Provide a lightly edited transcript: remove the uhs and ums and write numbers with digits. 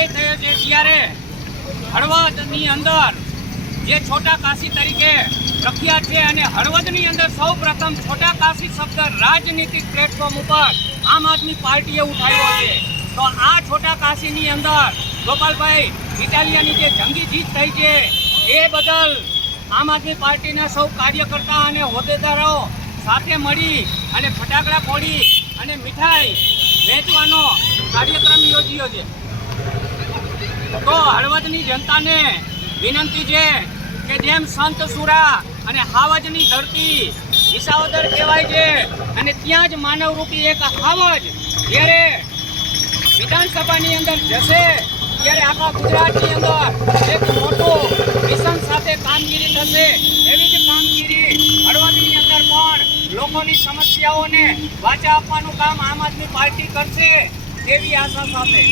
વિજય થયો છે ત્યારે હળવદની અંદર જે છોટા કાશી તરીકે પ્રખ્યાત છે અને હળવદની અંદર સૌ પ્રથમ છોટા કાશી શબ્દ રાજનીતિક પ્લેટફોર્મ ઉપર આમ આદમી પાર્ટીએ ઉઠાવ્યો છે. તો આ છોટા કાશીની અંદર ગોપાલભાઈ ઇટાલિયાની જે જંગી જીત થઈ છે એ બદલ આમ આદમી પાર્ટીના સૌ કાર્યકર્તા અને હોદ્દેદારો સાથે મળી અને ફટાકડા ફોડી અને મીઠાઈ વેચવાનો કાર્યક્રમ યોજ્યો છે. તો હળવદની જનતાને વિનંતી છે કે જેમ સંત સુરા અને હાવજની ધરતી વિસાવદર કહેવાય છે અને ત્યાં જ માનવરૂપી એક હાવજ જ્યારે વિધાનસભાની અંદર જશે ત્યારે આખા ગુજરાતની અંદર એક મોટું મિશન સાથે કામગીરી થશે. એવી જ કામગીરી હળવદની અંદર પણ લોકોની સમસ્યાઓને વાચા આપવાનું કામ આમ આદમી પાર્ટી કરશે તેવી આશા સાથે